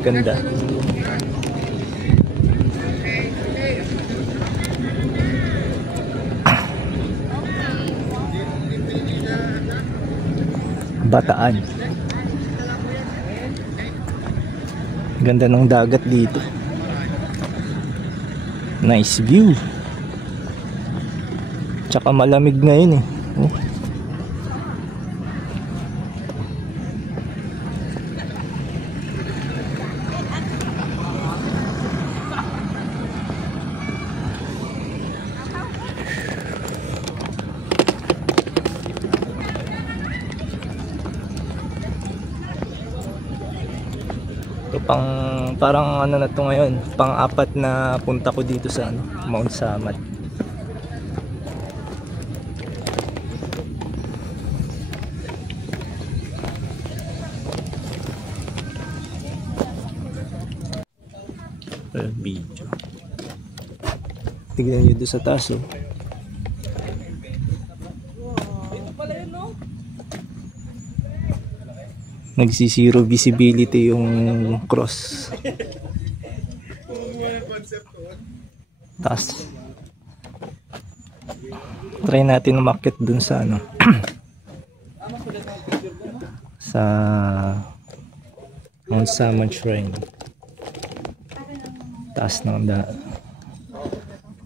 Ganda. Bataan. Ganda ng dagat dito. Nice view. Tsaka malamig ngayon eh. Oh. Parang ano na to ngayon, pang-apat na punta ko dito sa Mount Samat. Video. Tignan nyo doon sa taas oh. Nagsisiro visibility yung cross. Taas. Try natin umakyat dun sa sa Mount Samat Shrine. Taas ng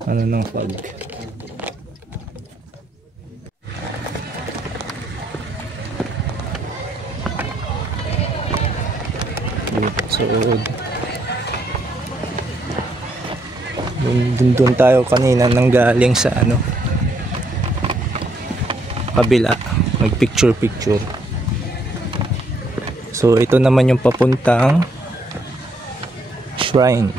ng fog. So dun tayo kanina nang galing sa kabila, nag picture. So ito naman yung papuntang shrine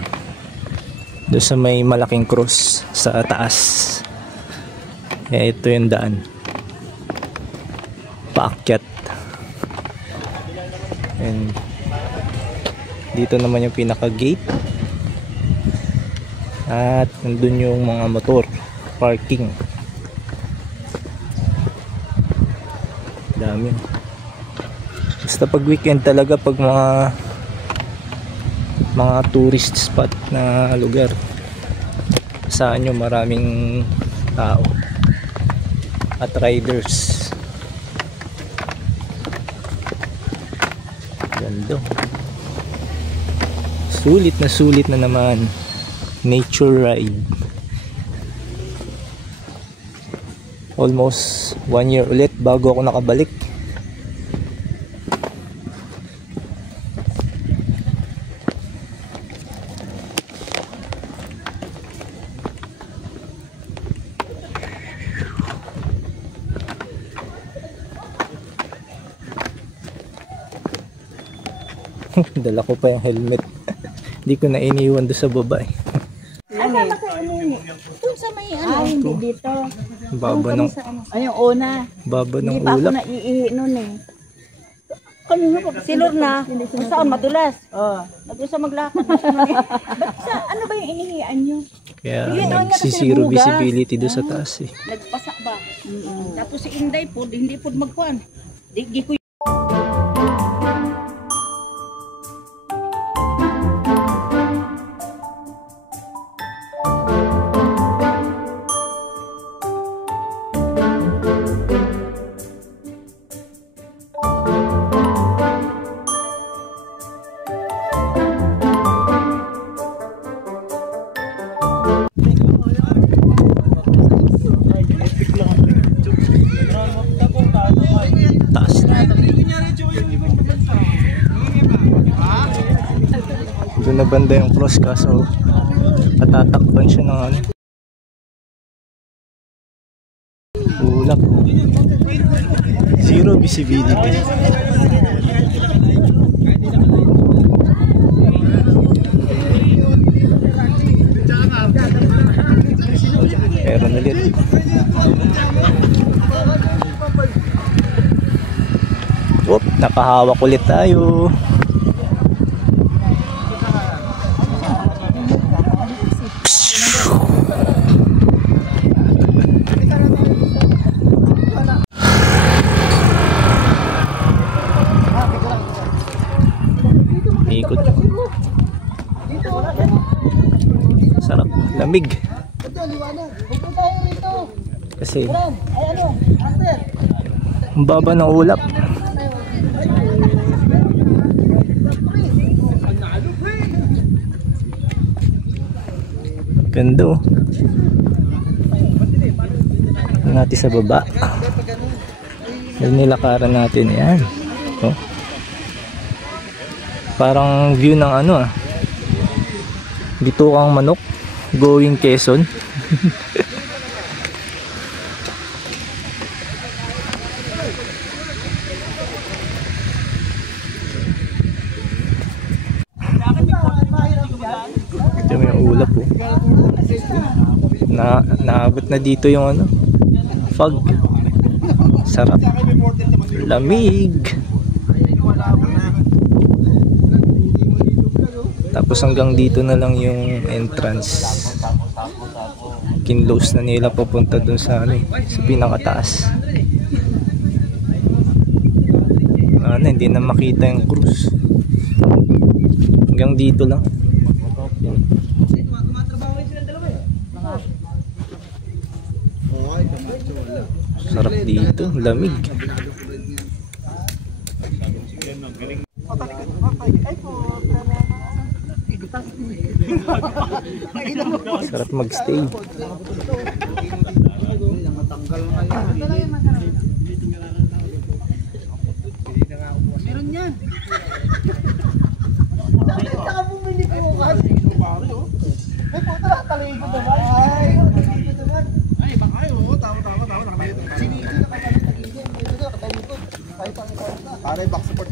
doon sa may malaking cross sa taas. Ito yung daan paakyat, and Dito naman yung pinaka gate. At nandun yung mga motor parking. Dami. Basta pag weekend talaga, pag mga tourist spot na lugar, saan nyo maraming tao at riders. Ganda. Sulit na naman. Nature ride. Almost 1 year ulit bago ako nakabalik. Dala ko pa yung helmet. Hindi ko na iniwan doon sa baba eh. Ano ba kayo nini? Doon sa may ano? Ay, hindi dito. Baba ng Ay, yung una. baba ng Hindi pa ako ulap. naiihi nun eh. Kami nga pa. Si Lorna, saan madulas? Oo. Nagdoon sa maglakad. Ba't sa, ano ba yung inihian nyo? Kaya Hindi, doon nga kasi nagsisiro bugas. visibility doon sa taas eh. Nagpasa ba? Tapos si Inday po, hindi po magkuhan. Di ko Taas na. Doon na banda yung cross, kaso natatakpan siya ng ano, ulap. Zero visibility. Meron ulit. Oop, nakahawak ulit tayo. Ikot. Sarap, lamig. Kasi ang baba ng ulap. Ganda oh. Natin sa baba. Yan nilakaran natin. Yan oh. Parang view ng ano ah, Bitukang Manok going Quezon. Ito may ulap po. Naabot na dito yung ano, fog. Sarap. Lamig. Tapos hanggang dito na lang yung entrance. Kinlose na nila papunta dun sa ano, sa pinakataas. Ano, hindi na makita yung cruise. Hanggang dito lang. Sarap dito, lamig. Sarap magstay. meron yan. Pare, back support.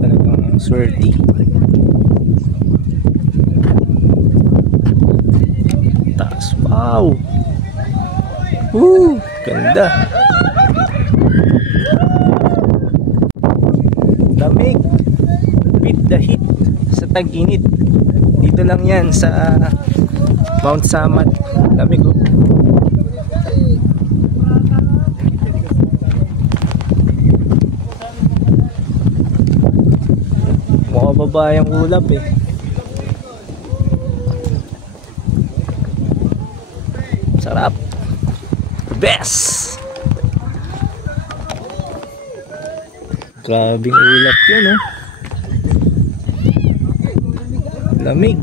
Talagang swerte. Taas, wow. Ganda. tag-init. Dito lang yan sa Mount Samat. Lamig oh. Mukha yung ulap eh. Sarap. Best. Grabing ulap yun oh. Lamig.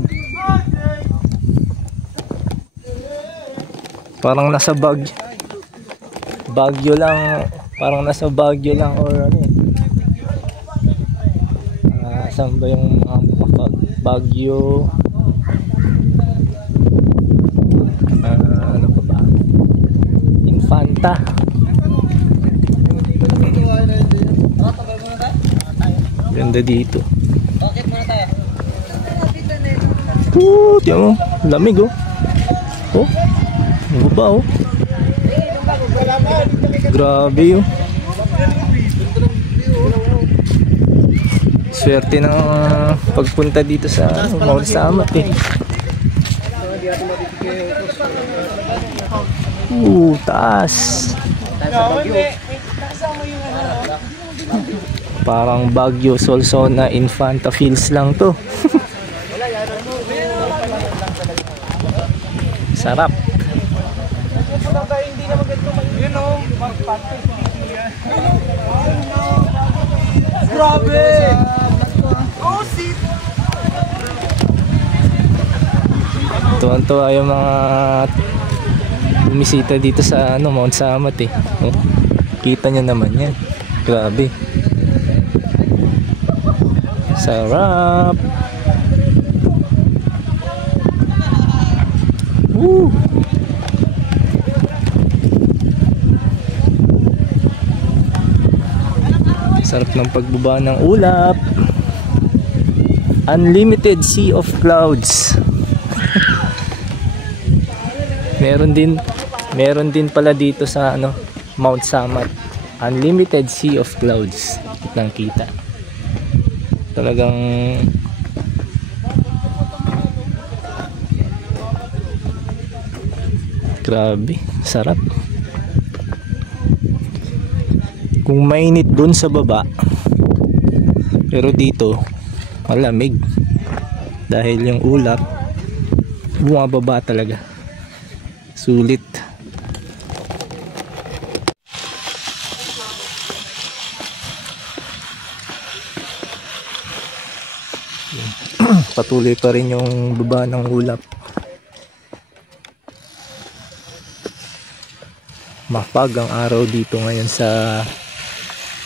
Parang nasa Baguio lang. Parang nasa Baguio lang or ano eh. Saan ba yung Baguio? Ano pa ba? Infanta. Ganda dito. Tiyan mo, lamig oh. Oh, ano ba oh? Grabe oh. Swerte ng pagpunta dito sa Mount Samat eh. Taas. Parang Baguio, Solsona, Infanta feels lang to. Sarap. Grabe. Tuwan-tuwa yung mga bumisita dito sa Mount Samat eh. Oh, kita nyo naman yan. Grabe. Sarap. Woo. Sarap ng pagbaba ng ulap. Unlimited sea of clouds. Meron din pala dito sa Mount Samat. Unlimited sea of clouds. Nang kita. Talagang grabe, sarap. Kung mainit dun sa baba, pero dito malamig dahil yung ulap bumababa talaga. Sulit. Patuloy pa rin yung baba ng ulap. Mapag ang araw dito ngayon sa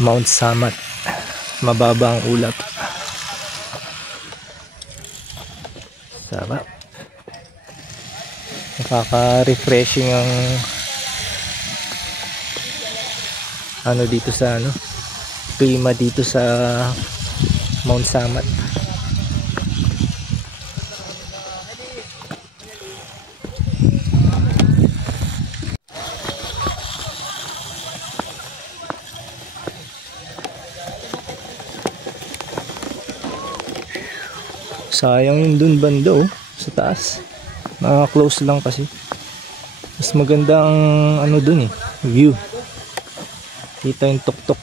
Mount Samat. Mababa ang ulap. Sarap. Nakaka-refreshing ang dito sa klima dito sa Mount Samat. Sayang yung dun banda sa taas. Close lang kasi. Mas maganda ang dun view. Kita yung tuktok.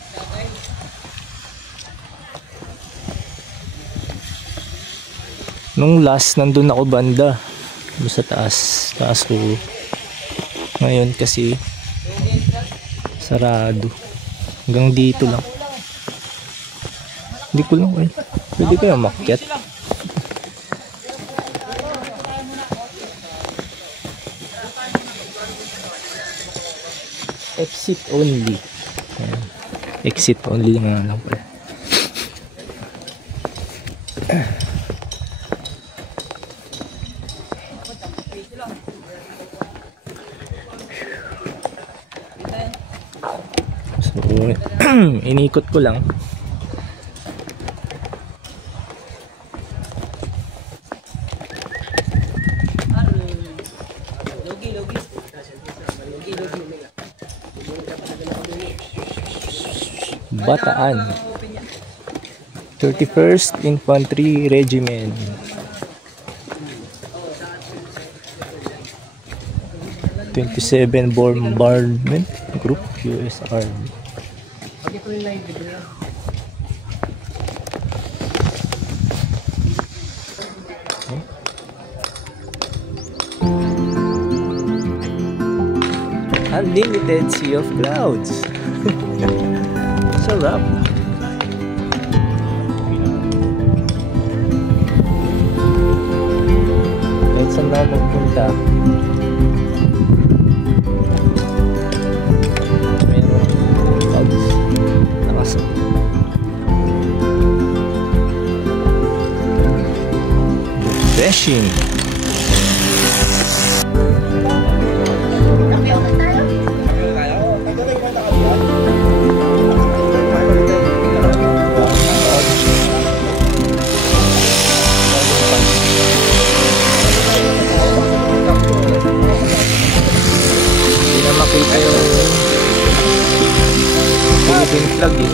Nung last nandun ako banda sa taas ko. Ngayon kasi sarado. Hanggang dito lang. Hindi ko lang pwede kaya makyat. Exit only. Ayan. Exit only nga lang pala. So, inikot ko lang. Bataan. 31st Infantry Regiment. '27 Bombardment Group, US Army. Unlimited Sea of Clouds. Sarap. Kahit saan na magpunta, meron clouds. Nakasap. Fishing. Makita yung Philippine flag eh.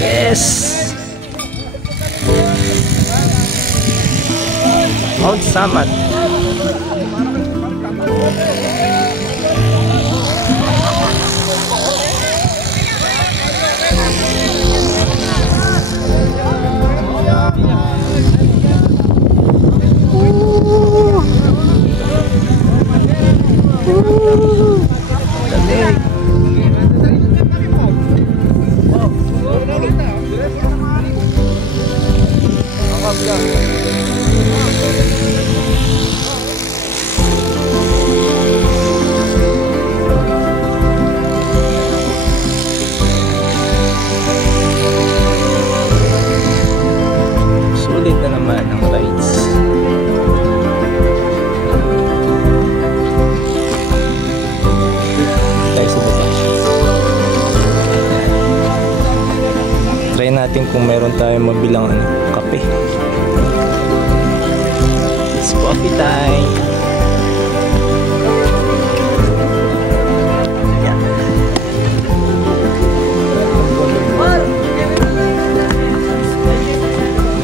Yes! Mount Samat. Sulit na naman ang rides. Tayo sa baba. Try natin kung meron tayong mabilang kape. It's coffee time.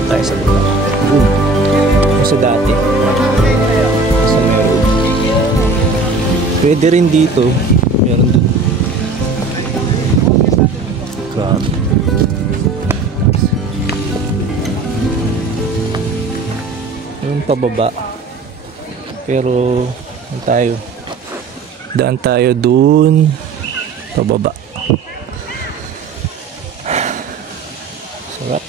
Tayo sa baba. Sa dati. Sa meron. Pwede rin dito. Meron dun. Grabe. Yung pababa. Pero daan tayo dun pababa. Sarap.